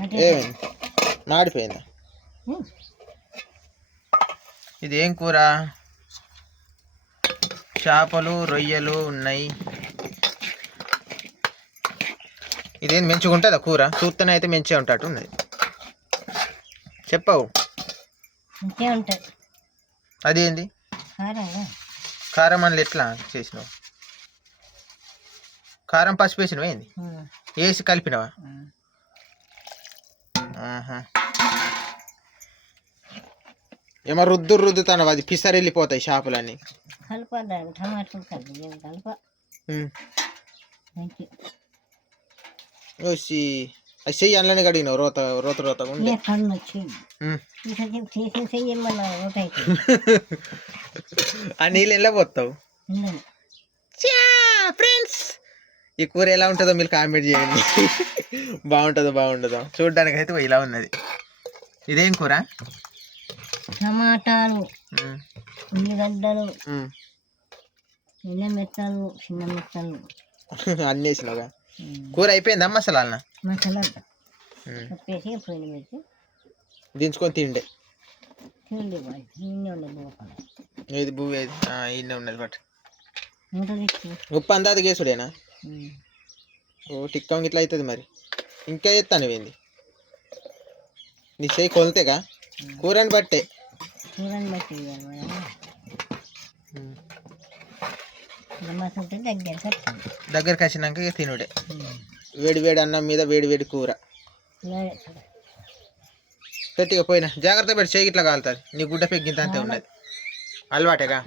ఏమైంది? మాడిపోయిందా. ఇది ఏం కూర? చేపలు రొయ్యలు ఉన్నాయి. ఇదేం మంచిగా ఉంటుందా కూర? చూస్తేనే అయితే మంచిగా ఉంటాటు ఉన్నది. చెప్పవు. అదేంది? కారం. అందులో ఎట్లా చేసినావు? కారం పసుపు వేసినవా ఏంది. వేసి కలిపినవా. ఏమో రుద్దు రుద్దుతానవా అది పిసరి వెళ్ళిపోతాయి చేపలన్నీ కలపదాన్ని టమాటాలు కలిపి ఏం కలప. ఉమ్. థ్యాంక్ యూ ఓసి అది చెయ్యి అందులోనే కడిగినావు రోత రోత ఉండే. కన్ను ఆ నీళ్ళు ఎలా పోతావు? ఫ్రెండ్స్! ఈ కూర ఎలా ఉంటుందో మీరు కామెంట్ చేయండి. బాగుంటుందో బాగుంటుందో చూడడానికి అయితే ఇలా ఉన్నది. ఇదేం కూర? టమాటాలు ఉల్లిగడ్డలు మెత్తలు చిన్న మెత్తలు. అన్నీ వేసినావుగా? కూర అయిపోయిందా మసాలా అన్న మసాలా పెట్టి దించుకొని తిండే. ఏది ఇన్నే ఉన్నది బట్ ఉప్పు అందాది గేసుడేనా. ఓ టిక్కా ఇట్లా అవుతుంది మరి. ఇంకా ఎత్తాను ఏంది? నీ చేయి కొలితేగా? కూరని బట్టే. చూడండి బట్టి దగ్గరికి వచ్చినాక ఇక తినుడే. వేడి వేడి అన్నం మీద వేడి వేడి కూర. పెట్టిగా పోయినా. జాగ్రత్త పెట్టి చేయి ఇట్లా కాలుతుంది. నీ గుడ్డ పెగ్గింత అంతే ఉన్నది. అలవాటేగా.